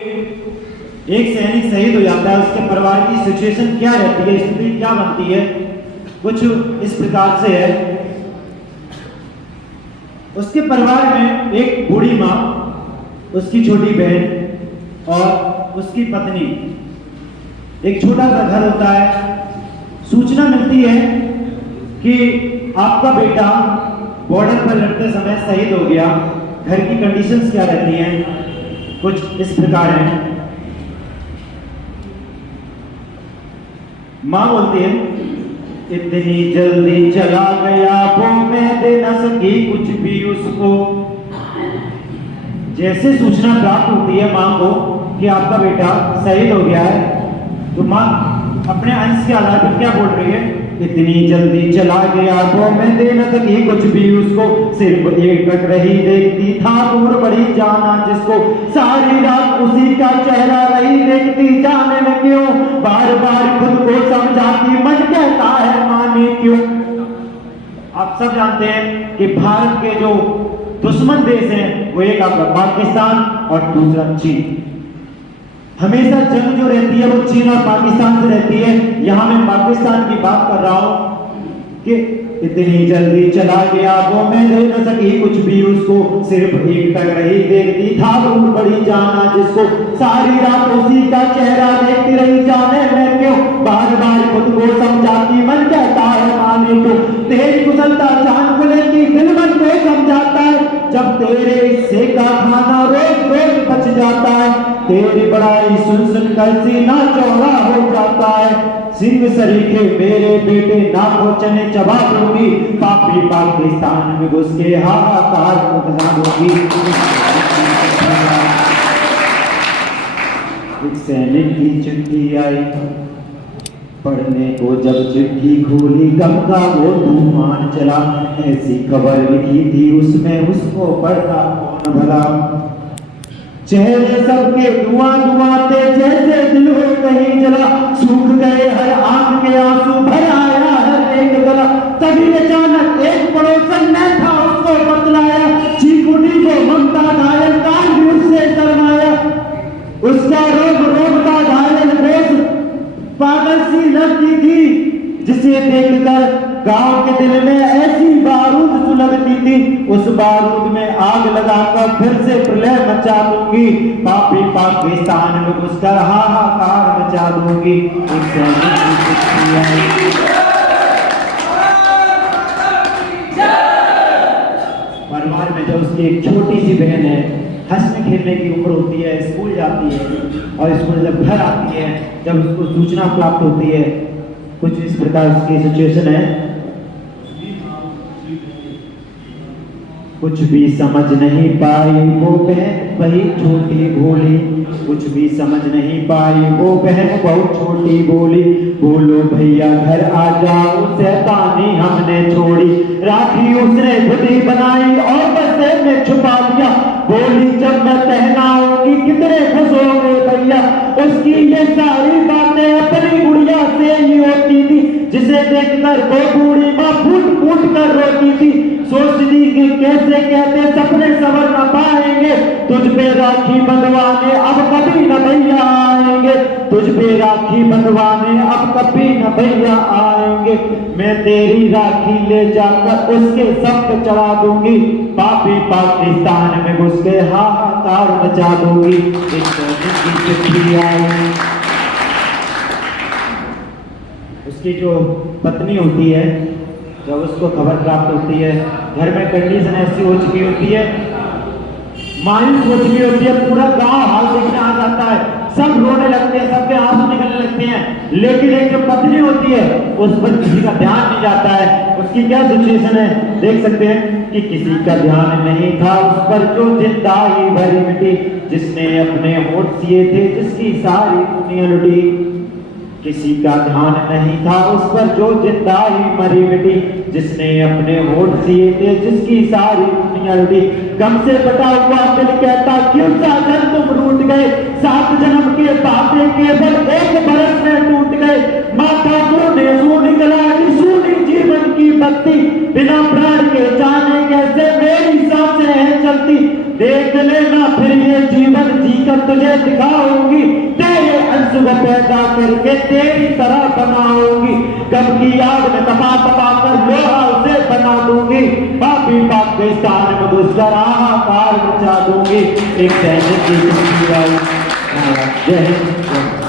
एक सैनिक शहीद हो जाता है, उसके परिवार की सिचुएशन क्या रहती है, स्थिति क्या बनती है, कुछ इस प्रकार से है। उसके परिवार में एक बूढ़ी माँ, उसकी छोटी बहन और उसकी पत्नी, एक छोटा सा घर होता है। सूचना मिलती है कि आपका बेटा बॉर्डर पर लड़ते समय शहीद हो गया। घर की कंडीशंस क्या रहती हैं, कुछ इस प्रकार है। मां बोलती है, इतनी जल्दी चला गया वो, मैं दे न सकी कुछ भी उसको। जैसे सूचना प्राप्त होती है मां को कि आपका बेटा शहीद हो गया है, तो मां अपने अंश के आधार पर क्या बोल रही है, इतनी जल्दी चला गया वो, मैं दे न सकी कुछ भी उसको। सिर्फ एक टक रही देखती था दूर बड़ी जाना जिसको, सारी रात उसी का चेहरा रही देखती, जाने न क्यों बार बार खुद को समझाती, मन कहता है माने क्यों। आप सब जानते हैं कि भारत के जो दुश्मन देश हैं वो एक आपका पाकिस्तान और दूसरा चीन। हमेशा जंग जो रहती है वो चीन और पाकिस्तान से रहती है। यहां मैं पाकिस्तान की बात कर रहा हूं कि इतनी जल्दी चला गया वो, मैं दे न सकी कुछ भी उसको। सिर्फ एक टक रही देखती था दूर बड़ी जाना जिसको, सारी रात उसी का चेहरा देखती रही, जाने मैं क्यों बार बार खुद को समझाती, मन कहता है माने तो। तेरी कुशलता चांद को लेती, दिल मन को समझाता है, जब तेरे हिस्से का खाना रोज रोज बच जाता है। तेरी बड़ाई सुन सुन कर सीना चौड़ा हो जाता है। सिंह सरीखे मेरे बेटे ना पहुंचने चबा दूंगी, पापी पाकिस्तान में घुस के हाहाकार मचा दूंगी। एक सैनिक की चिट्ठी आई, पढ़ने को जब चिट्ठी खोली, गम का वो तूफान चला। ऐसी खबर लिखी थी उसमें, उसको पढ़ता कौन भला। चेहरे सबके धुआं धुआं थे, जैसे दिल हो कहीं जला। सूख गए हर आंख के आंसू, भर आया हर एक गला। तभी अचानक एक पड़ोसन ने था उसको बतलाया, चीख उठी वो ममता घायल, कान भी उससे शर्माया। उसका रोग रोग का घायल बेस पागल सी लगती थी, जिसे देखकर गांव के दिल में ऐसी बारूद सुलगती थी। उस बारूद में आग लगाकर फिर से प्रलय मचा दूंगी, पापी पाकिस्तान में घुसकर हाहाकार मचा दूंगी। परिवार में जब उसकी एक छोटी सी बहन है, हंसने खेलने की उम्र होती है, स्कूल जाती है और स्कूल जब घर आती है, जब उसको सूचना प्राप्त होती है, कुछ इस प्रकार की सिचुएशन है। कुछ भी समझ नहीं पाई वो बहन वही छोटी भोली, कुछ भी समझ नहीं पाई वो बहन बहुत छोटी बोली। बोलो भैया घर आ जाओ, शैतानी हमने छोड़ी। राखी उसने खुद ही बनाई और बस्ते में छुपा दिया। बोली जब मैं पहनाऊंगी कितने खुश होंगे भैया। उसकी ये सारी बातें अपनी गुड़िया से ही होती थी, जिसे देखकर वो बूढ़ी माँ फूट फूट कर रोती थी। सोचती कि कैसे कहते सपने सवर न पाएंगे, तुझ पे राखी बंधवाने अब कभी न भैया आएंगे। तुझ पे राखी बंधवाने अब कभी न भैया आएंगे। मैं तेरी राखी ले जाकर उसके सर पे चढ़ा दूंगी, पापी पाकिस्तान में घुस के हाहाकार मचा दूंगी। उसकी जो पत्नी होती है, जब उसको खबर प्राप्त होती है, घर में कंडीशन ऐसी हो चुकी होती है, मायूस हो चुकी होती है, पूरा गांव हाल देखने आ जाता है, सब रोने लगते हैं, सबके आंसू निकलने लगते हैं। लेकिन एक जो पत्नी होती है उस पर किसी का ध्यान नहीं जाता है। उसकी क्या सिचुएशन है देख सकते हैं कि किसी का ध्यान नहीं था उस पर जो जिंदा ही भरी मिटी, जिसने अपने होठ सिए थे जिसकी सारी दुनिया लुटी। किसी का ध्यान नहीं था उस पर जो जिंदा ही मरी मिटी, जिसने अपने होठ सिए थे जिसकी सारी दुनिया लुटी। गम से बटा हुआ दिल कहता क्यों साजन तुम रूठ गए, 7 जन्म के बातें केवल एक बरस में टूट गए। माथा सोने सो निकला सूनी जीवन की बत्ती, बिना प्राण के जाने कैसे मेरी सांसें हैं चलती। करती, देख लेना फिर ये जीवन जीकर तुझे दिखाऊंगी, तेरे अंश को पैदा करके तेरी तरह बनाऊंगी, कब की याद में तपा तपा कर लोहा उसे बना दूंगी, पापी पाकिस्तान में घुसकर हाहाकार मचा दूंगी। एक सैनिक की जिंदगी आई। जय हिंद।